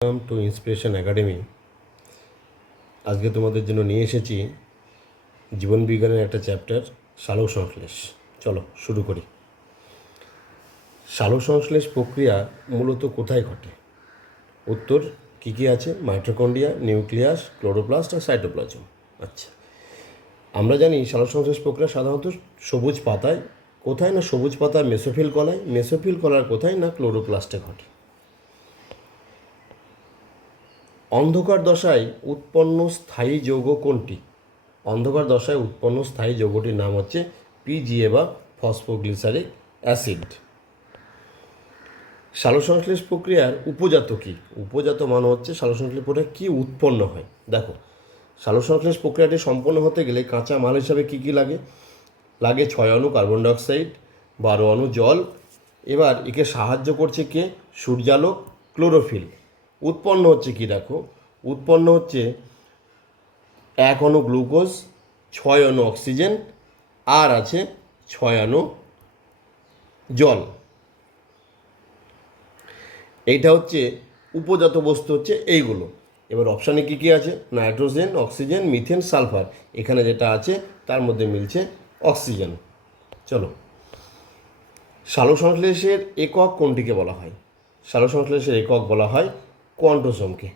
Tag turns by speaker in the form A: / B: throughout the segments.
A: Welcome to inspiration academy আজকে তোমাদের জন্য নিয়ে এসেছি জীবন বিজ্ঞানের একটা চ্যাপ্টার সালোক সংশ্লেষ। চলো, শুরু করি। সালোক সংশ্লেষ প্রক্রিয়া মূলত কোথায় ঘটে? উত্তর, কী কী আছে? মাইট্রোকন্ডিয়া নিউক্লিয়াস, ক্লোরোপ্লাস্ট আর সাইটোপ্লাজম। আচ্ছা আমরা জানি সালোক সংশ্লেষ প্রক্রিয়া সাধারণত সবুজ পাতায়। কোথায় না সবুজ পাতার মেসোফিল কলায়? মেসোফিল কলার কোথায় না ক্লোরোপ্লাস্টে ঘটে? অন্ধকার দশায় উৎপন্ন স্থায়ী যৌগ কোনটি? অন্ধকার দশায় উৎপন্ন স্থায়ী যৌগটির নাম হচ্ছে পিজিএ বা ফসফোগ্লিসারিক অ্যাসিড সালোকসংশ্লেষ প্রক্রিয়ার উপজাত কী? উপজাত মানে হচ্ছে সালোকসংশ্লেষ প্রক্রিয়া কী উৎপন্ন হয়? দেখো সালোকসংশ্লেষ প্রক্রিয়াটি সম্পন্ন হতে গেলে কাঁচা মাল হিসাবে কী কী লাগে? লাগে ছয় অণু কার্বন ডাইঅক্সাইড বারো অণু জল, এবার একে সাহায্য করছে কে? সূর্যালোক ক্লোরোফিল উৎপন্ন হচ্ছে কি দেখো? উৎপন্ন হচ্ছে এক অণু গ্লুকোজ, ছয় অণু অক্সিজেন, আর আছে ছয় অণু জল। এইটা হচ্ছে উপজাত বস্তু হচ্ছে এইগুলো। এবার অপশানে কী কী আছে? Nitrogen, oxygen, methane, sulphur. এখানে যেটা আছে, তার মধ্যে মিলছে অক্সিজেন। চলো। সালোক সংশ্লেষের একক কোনটিকে বলা হয়? সালোক সংশ্লেষের একক বলা হয় কোয়ান্টোসোমকে।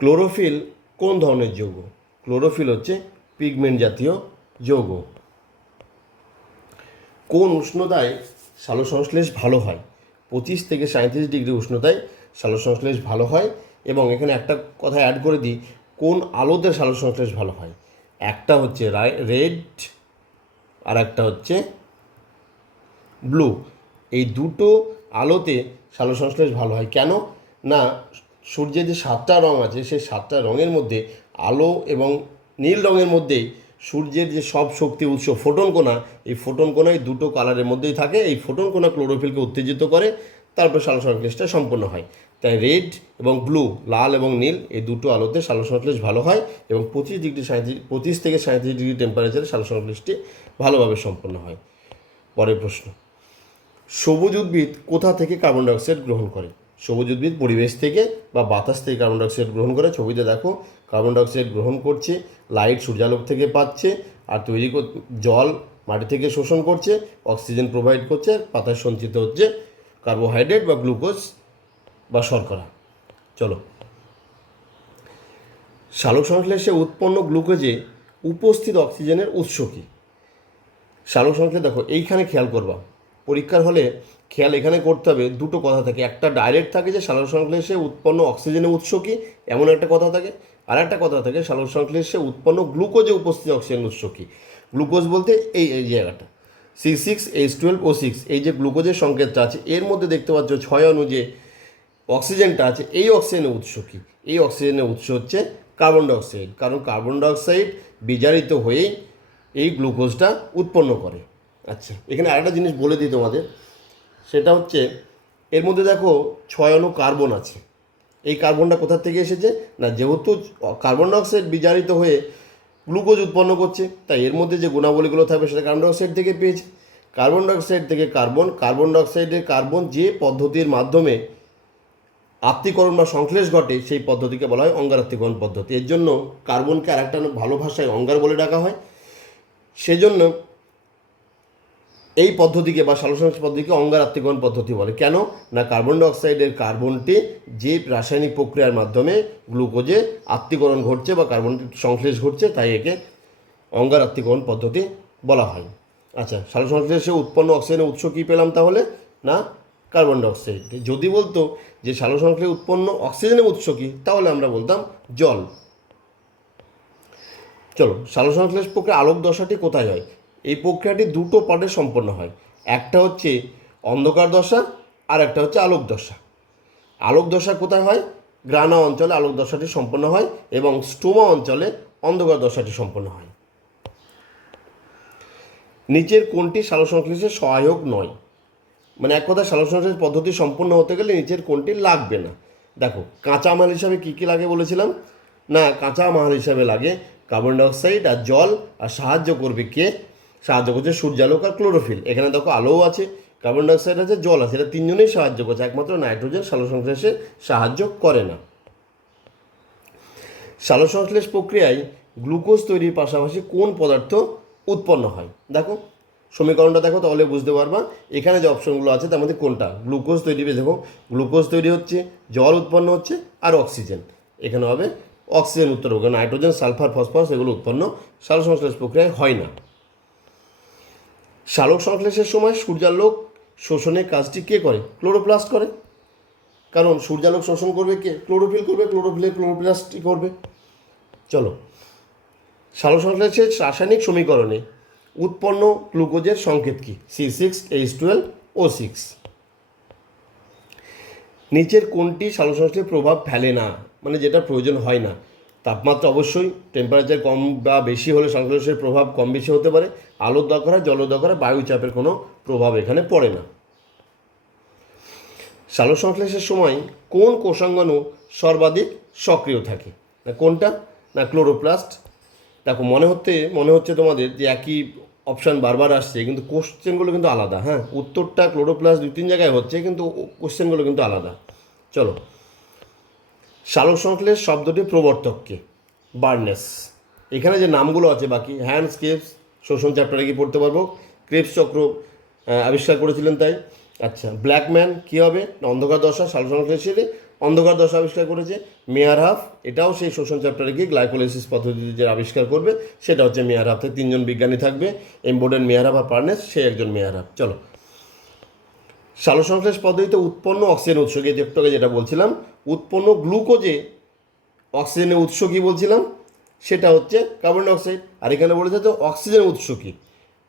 A: ক্লোরোফিল কোন ধরনের যৌগ? ক্লোরোফিল হচ্ছে পিগমেন্ট জাতীয় যৌগ। কোন উষ্ণতায় সালোক সংশ্লেষ ভালো হয়? পঁচিশ থেকে সাঁত্রিশ ডিগ্রি উষ্ণতায় সালোক সংশ্লেষ ভালো হয় এবং এখানে একটা কথা অ্যাড করে দিই, কোন আলোতে সালোক সংশ্লেষ ভালো হয়? একটা হচ্ছে রেড আর একটা হচ্ছে ব্লু। এই দুটো আলোতে সালোক সংশ্লেষ ভালো হয়। কেন? না, সূর্যের যে সাতটা রং আছে সেই সাতটা রঙের মধ্যে আলো এবং নীল রঙের মধ্যেই সূর্যের যে সব শক্তি উৎস ফোটন কোনা এই ফোটন কোনায় দুটো কালারের মধ্যেই থাকে। এই ফোটন কোনা ক্লোরোফিলকে উত্তেজিত করে, তারপর সালোক সংশ্লেষটা সম্পন্ন হয়। তাই রেড এবং ব্লু, লাল এবং নীল, এই দুটো আলোতে সালোক সংশ্লেষ ভালো হয় এবং পঁচিশ ডিগ্রি সাঁত্রিশ পঁচিশ থেকে সাঁত্রিশ ডিগ্রি টেম্পারেচারে সালোক সংশ্লেষটি ভালোভাবে সম্পন্ন হয়। পরের প্রশ্ন। সবুজ উদ্ভিদ কোথা থেকে কার্বন ডাইঅক্সাইড গ্রহণ করে? সবুজ উদ্ভিদ পরিবেশ থেকে বা বাতাস থেকে কার্বন ডাইঅক্সাইড গ্রহণ করে? ছবিতে দেখো কার্বন ডাইঅক্সাইড গ্রহণ করছে লাইট সূর্যালোক থেকে পাচ্ছে, আর তৈরি জল মাটি থেকে শোষণ করছে অক্সিজেন প্রোভাইড করছে পাতায় সঞ্চিত হচ্ছে কার্বোহাইড্রেট বা গ্লুকোজ বা শর্করা। চলো। সালোক সংশ্লেষে উৎপন্ন গ্লুকোজে উপস্থিত অক্সিজেনের উৎস কী? সালোক সংশ্লেষ দেখো, এইখানে খেয়াল করবা পরীক্ষার হলে খেয়াল এখানে করতে হবে, দুটো কথা থাকে। একটা ডাইরেক্ট থাকে যে সালোক সংশ্লেষে উৎপন্ন অক্সিজেনের উৎস কী, এমন একটা কথা থাকে। আর একটা কথা থাকে সালোক সংশ্লেষে উৎপন্ন গ্লুকোজে উপস্থিত অক্সিজেনের উৎস কী। গ্লুকোজ বলতে এই এই জায়গাটা। C six H twelve O six এই যে গ্লুকোজের সংকেতটা আছে, এর মধ্যে দেখতে পাচ্ছ ছয় অণু যে অক্সিজেনটা আছে, এই অক্সিজেনের উৎস কী। এই অক্সিজেনের উৎস হচ্ছে কার্বন ডাইঅক্সাইড কারণ কার্বন ডাইঅক্সাইড বিজারিত হয়েই এই গ্লুকোজটা উৎপন্ন করে। আচ্ছা এখানে আরেকটা জিনিস বলে দিই তোমাদের। সেটা হচ্ছে, এর মধ্যে দেখো ছয় অণু কার্বন আছে। এই কার্বনটা কোথা থেকে এসেছে? না, যেহেতু কার্বন ডাইঅক্সাইড বিজারিত হয়ে গ্লুকোজ উৎপন্ন করছে, তাই এর মধ্যে যে গুণাবলীগুলো থাকবে সেটা কার্বন ডাইঅক্সাইড থেকে পেয়েছে। কার্বন ডাইঅক্সাইড থেকে কার্বন কার্বন ডাইঅক্সাইডের কার্বন যে পদ্ধতির মাধ্যমে আত্মীকরণ বা সংশ্লেষ ঘটে, সেই পদ্ধতিকে বলা হয় অঙ্গারাত্মীকরণ পদ্ধতি। এর জন্য কার্বনকে আরেকটা ভালো ভাষায় অঙ্গার বলে ডাকা হয়। সেজন্য এই পদ্ধতিকে বা সালোকসংশ্লেষ পদ্ধতিকে অঙ্গারাত্মীকরণ পদ্ধতি বলে। কেন? না, কার্বন ডাইঅক্সাইডের কার্বনটি যে রাসায়নিক প্রক্রিয়ার মাধ্যমে গ্লুকোজে আত্মীকরণ ঘটছে বা কার্বন সংশ্লেষ ঘটছে, তাই একে অঙ্গারাত্মীকরণ পদ্ধতি বলা হয়। আচ্ছা সালোকসংশ্লেষে উৎপন্ন অক্সিজেনের উৎস কী পেলাম তাহলে? না, কার্বন ডাইঅক্সাইড। যদি বলতো যে সালোকসংশ্লেষে উৎপন্ন অক্সিজেনের উৎস কী, তাহলে আমরা বলতাম জল। চলো সালোকসংশ্লেষ প্রক্রিয়া আলোক দশাটি কোথায় হয়? এই প্রক্রিয়াটি দুটো পদে সম্পন্ন হয়। একটা হচ্ছে অন্ধকার দশা, আর একটা হচ্ছে আলোক দশা। আলোক দশা কোথায় হয়? গ্রানা অঞ্চলে আলোক দশাটি সম্পন্ন হয় এবং স্টোমা অঞ্চলে অন্ধকার দশাটি সম্পন্ন হয়। নিচের কোনটি সালোকসংশ্লেষের সহায়ক নয়। মানে এক কথা সালোকসংশ্লেষ পদ্ধতি সম্পূর্ণ হতে গেলে নিচের কোনটি লাগবে না। দেখো, কাঁচা মাল হিসাবে কী কী লাগে বলেছিলাম? না, কাঁচা মাল হিসাবে লাগে কার্বন ডাইঅক্সাইড আর জল আর সাহায্য করবে কে? সাহায্য করছে সূর্যালোক আর ক্লোরোফিল এখানে দেখো আলোও আছে কার্বন ডাইঅক্সাইড আছে, জল আছে। এটা তিনজনেই সাহায্য করছে, একমাত্র নাইট্রোজেন সালোকসংশ্লেষে সাহায্য করে না। সালোকসংশ্লেষ প্রক্রিয়ায় গ্লুকোজ তৈরির পাশাপাশি কোন পদার্থ উৎপন্ন হয়? দেখো, সমীকরণটা দেখো, তাহলে বুঝতে পারবা। এখানে যে অপশনগুলো আছে, তার মধ্যে কোনটা? গ্লুকোজ তৈরি হবে দেখো গ্লুকোজ তৈরি হচ্ছে, জল উৎপন্ন হচ্ছে আর অক্সিজেন এখানে হবে অক্সিজেন উত্তর হবে নাইট্রোজেন সালফার ফসফরাস এগুলো উৎপন্ন। সালোকসংশ্লেষ প্রক্রিয়ায় হয় না। সালোক সংশ্লেষের সময় সূর্যালোক শোষণের কাজটি কে করে? ক্লোরোপ্লাস্ট করে। কারণ সূর্যালোক শোষণ করবে কে? ক্লোরোফিল করবে, ক্লোরোফিলে ক্লোরোপ্লাস্টই করবে। চলো। সালোক সংশ্লেষের রাসায়নিক সমীকরণে উৎপন্ন গ্লুকোজের সংকেত কি? C six H twelve O six নিচের কোনটি সালোক সংশ্লেষের প্রভাব ফেলে না? মানে যেটা প্রয়োজন হয় না। তাপমাত্রা অবশ্যই টেম্পারেচার কম বা বেশি হলে সংশ্লেষের প্রভাব কম বেশি হতে পারে। আলোর দরকার হয়, জলের দরকার বায়ুচাপের কোনো প্রভাব এখানে পড়ে না। সালোক সংশ্লেষের সময় কোন কোষাঙ্গাণু সর্বাধিক সক্রিয় থাকে? না কোনটা? না ক্লোরোপ্লাস্ট? দেখো, মনে হতে মনে হচ্ছে তোমাদের যে একই অপশান বারবার আসছে, কিন্তু কোশ্চেনগুলো কিন্তু আলাদা হ্যাঁ? উত্তরটা ক্লোরোপ্লাস্ট দুই তিন জায়গায় হচ্ছে, কিন্তু কোশ্চেনগুলো কিন্তু আলাদা। চলো সালোক সংশ্লেষ শব্দটি প্রবর্তককে বার্নেস। এখানে যে নামগুলো আছে বাকি হ্যান্ডস ক্রেপস শোষণ চ্যাপ্টারে কি পড়তে পারব? ক্রেপস চক্র আবিষ্কার করেছিলেন তাই। আচ্ছা ব্ল্যাকম্যান কী হবে? অন্ধকার দশা সালোক সংশ্লেষের অন্ধকার দশা আবিষ্কার করেছে মেয়ার হাফ। এটাও সেই শোষণ চ্যাপ্টারে গিয়ে গ্লাইকোলাইসিস পদ্ধতিতে যে আবিষ্কার করবে। সেটা হচ্ছে মেয়ার হাফ। তিনজন বিজ্ঞানী থাকবে এমবোর্ডেন মেয়ার হাফ আর পার্নেস সে একজন মেয়ার হাফ। চলো সালোকসংশ্লেষ পদ্ধতিতে উৎপন্ন অক্সিজেন উৎস কি? একটু যেটা বলছিলাম, উৎপন্ন গ্লুকোজে অক্সিজেনের উৎস কি বলছিলাম? সেটা হচ্ছে কার্বন ডাইঅক্সাইড। আর এখানে বলেছে তো অক্সিজেনের উৎস কি?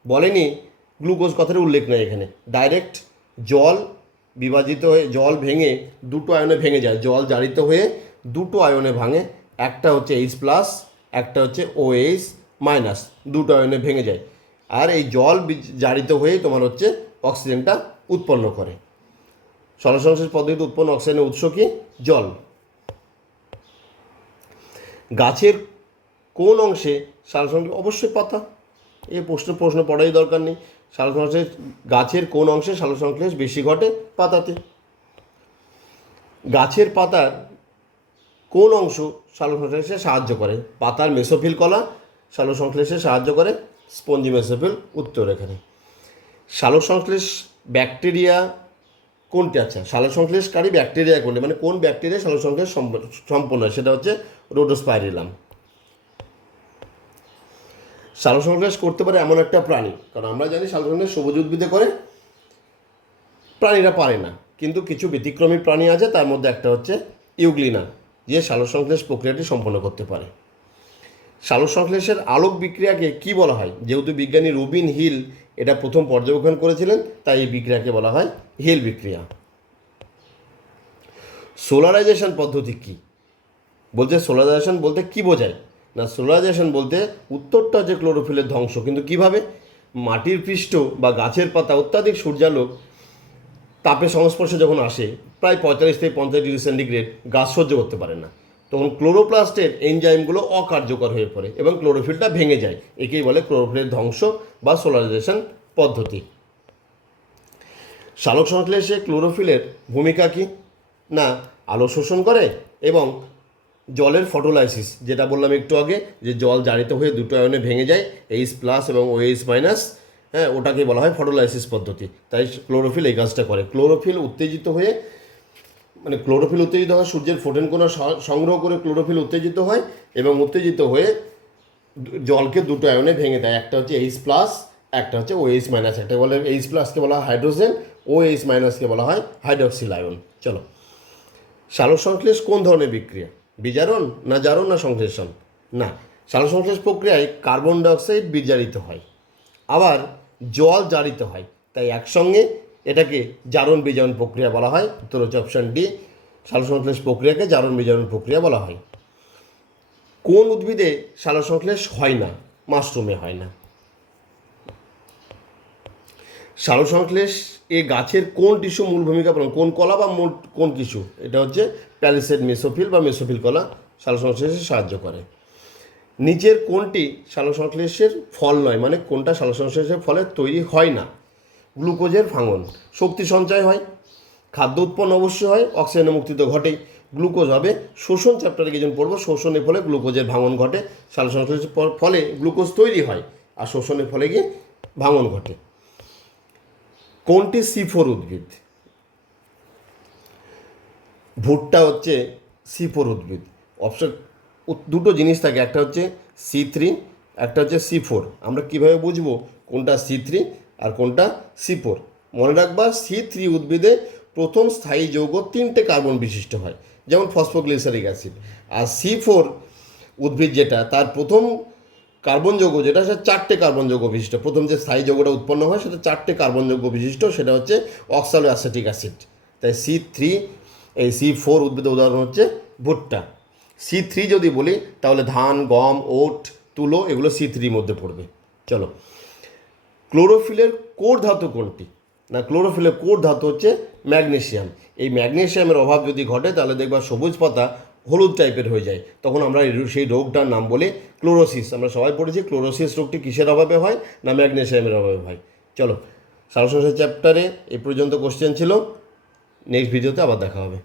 A: বলেনি, গ্লুকোজ কথাটা উল্লেখ নেই এখানে। ডাইরেক্ট জল বিভাজিত হয়ে, জল ভেঙে দুটো আয়নে ভেঙে যায়। জল জারিত হয়ে দুটো আয়নে ভাঙে। একটা হচ্ছে এইচ প্লাস একটা হচ্ছে ও এইচ মাইনাস দুটো আয়নে ভেঙে যায়। আর এই জল জারিত হয়ে তোমার হচ্ছে অক্সিজেনটা উৎপন্ন করে। সরসংশ্লেষ পদ্ধতিতে উৎপন্ন অক্সিজেনের উৎস কি? জল। গাছের কোন অংশে সালসংশ্লেষ অবশ্যই পাতা। এ প্রশ্ন প্রশ্ন পড়াই দরকার নেই। সালসংশ্লেষ গাছের কোন অংশে সালসংশ্লেষ বেশি ঘটে? পাতাতে। গাছের পাতার কোন অংশ সালোকসংশ্লেষে সাহায্য করে? পাতার মেসোফিল কলা সালোকসংশ্লেষে সাহায্য করে। স্পঞ্জি মেসোফিল উত্তর এখানে। সালোকসংশ্লেষ ব্যাকটেরিয়া কোনটি? আচ্ছা সালোকসংশ্লেষকারী ব্যাকটেরিয়া কোনটি? মানে কোন ব্যাকটেরিয়া সালোকসংশ্লেষ সম্প- সম্পন্ন? হয় সেটা হচ্ছে রোডোস্পাইরিলাম। সালোকসংশ্লেষ করতে পারে এমন একটা প্রাণী। কারণ আমরা জানি সালোকসংশ্লেষ সবুজ উদ্ভিদে করে, প্রাণীরা পারে না। কিন্তু কিছু ব্যতিক্রমী প্রাণী আছে, তার মধ্যে একটা হচ্ছে ইউগ্লিনা যে সালোকসংশ্লেষ প্রক্রিয়াটি সম্পন্ন করতে পারে। সালোকসংশ্লেষের আলোক বিক্রিয়াকে কি বলা হয়? যেহেতু বিজ্ঞানী রুবিন হিল এটা প্রথম পর্যবেক্ষণ করেছিলেন, তাই এই বিক্রিয়াকে বলা হয় হিল বিক্রিয়া। সোলারাইজেশন পদ্ধতি কি? বলছে সোলারাইজেশন বলতে কি বোঝায়? না, সোলারাইজেশন বলতে উত্তরটা হচ্ছে ক্লোরোফিলের ধ্বংস, কিন্তু কীভাবে? মাটির পৃষ্ঠ বা গাছের পাতা, অত্যাধিক সূর্যালোক, তাপের সংস্পর্শে যখন আসে, প্রায় পঁয়তাল্লিশ থেকে পঞ্চাশ ডিগ্রি সেন্টিগ্রেড গাছ সহ্য করতে পারে না। তখন ক্লোরোপ্লাস্টের এনজাইমগুলো অকার্যকর হয়ে পড়ে এবং ক্লোরোফিলটা ভেঙে যায়। একেই বলে ক্লোরোফিলের ধ্বংস বা সোলারাইজেশন পদ্ধতি। সালোক সংশ্লেষে ক্লোরোফিলের ভূমিকা কি? না, আলো শোষণ করে এবং জলের ফটোলাইসিস, যেটা বললাম একটু আগে, যে জল জারিত হয়ে দুটো আয়নে ভেঙে যায় এইচ প্লাস এবং ওএইচ মাইনাস হ্যাঁ ওটাকে বলা হয় ফটোলাইসিস পদ্ধতি। তাই ক্লোরোফিল এই কাজটা করে। ক্লোরোফিল উত্তেজিত হয়ে মানে ক্লোরোফিল উত্তেজিত হয়, সূর্যের ফোটেন কোনা সংগ্রহ করে ক্লোরোফিল উত্তেজিত হয় এবং উত্তেজিত হয়ে জলকে দুটো আয়নে ভেঙে দেয়, একটা হচ্ছে এইচ প্লাস একটা হচ্ছে ও এইচ মাইনাস একটা বলে এইচ প্লাসকে বলা হয় হাইড্রোজেন ও এইচ মাইনাসকে বলা হয় হাইড্রক্সিল আয়ন চলো। সালোক সংশ্লেষ কোন ধরনের বিক্রিয়া? বিজারণ না জারণ না সংশ্লেষণ? না। সালোক সংশ্লেষ প্রক্রিয়ায় কার্বন ডাইঅক্সাইড বিজারিত হয়। আবার জল জারিত হয়, তাই একসঙ্গে এটাকে জারণ বিজারণ প্রক্রিয়া বলা হয়। উত্তর হচ্ছে অপশান ডি সালোক সংশ্লেষ প্রক্রিয়াকে জারণ বিজারণ প্রক্রিয়া বলা হয়। কোন উদ্ভিদে সালোক সংশ্লেষ হয় না? মাশরুমে হয় না। সালোক সংশ্লেষ এ গাছের কোন টিস্যু মূল ভূমিকা পালন, কোন কলা বা মূল, কোন কিছু এটা হচ্ছে প্যালিসেড মেসোফিল বা মেসোফিল কলা সালোক সংশ্লেষে সাহায্য করে। নিচের কোনটি সালোক সংশ্লেষের ফল নয় মানে কোনটা সালোক সংশ্লেষের ফলে তৈরি হয় না? গ্লুকোজের ভাঙন। শক্তি সঞ্চয় হয়, খাদ্য উৎপন্ন অবশ্যই হয় অক্সিজেনের মুক্তি তো ঘটেই। গ্লুকোজ হবে, শোষণ চ্যাপ্টারে কি যেন পড়ব, শোষণের ফলে গ্লুকোজের ভাঙন ঘটে সালসংশ্লেষের পর- ফলে গ্লুকোজ তৈরি হয় আর শোষণের ফলে গিয়ে ভাঙন ঘটে। কোনটি সি ফোর উদ্ভিদ? ভুট্টা হচ্ছে সি ফোর উদ্ভিদ। অপশন দুটো জিনিস থাকে, একটা হচ্ছে সি থ্রি, একটা হচ্ছে সি ফোর। আমরা কীভাবে বুঝব কোনটা সি থ্রি আর কোনটা? C four. মনে রাখবা, সি থ্রি উদ্ভিদে প্রথম স্থায়ী যৌগ তিনটে কার্বন বিশিষ্ট হয়, যেমন ফসফোগ্লিসারিক অ্যাসিড। আর সি ফোর উদ্ভিদ যেটা, তার প্রথম কার্বন যৌগ যেটা, সেটা চারটে কার্বন যৌগ বিশিষ্ট। প্রথম যে স্থায়ী যৌগটা উৎপন্ন হয়, সেটা চারটে কার্বন যৌগ বিশিষ্ট, সেটা হচ্ছে অক্সালো অ্যাসেটিক অ্যাসিড। তাই সি থ্রি, এই সি ফোর উদ্ভিদের উদাহরণ হচ্ছে ভুট্টা। সি থ্রি যদি বলি, তাহলে ধান, গম, ওট, তুলো, এগুলো সি থ্রির মধ্যে পড়বে। চলো। ক্লোরোফিলের কোর ধাতু কোনটি? না, ক্লোরোফিলের কোর ধাতু হচ্ছে ম্যাগনেসিয়াম এই ম্যাগনেসিয়ামের অভাব যদি ঘটে, তাহলে দেখবা সবুজ পাতা হলুদ টাইপের হয়ে যায়। তখন আমরা সেই রোগটার নাম বলি ক্লোরোসিস। আমরা সবাই পড়েছি, ক্লোরোসিস রোগটি কিসের অভাবে হয় না ম্যাগনেশিয়ামের অভাবে হয়? চলো সারসংসার চ্যাপ্টারে এই পর্যন্ত কোশ্চেন ছিল। নেক্সট ভিডিওতে আবার দেখা হবে।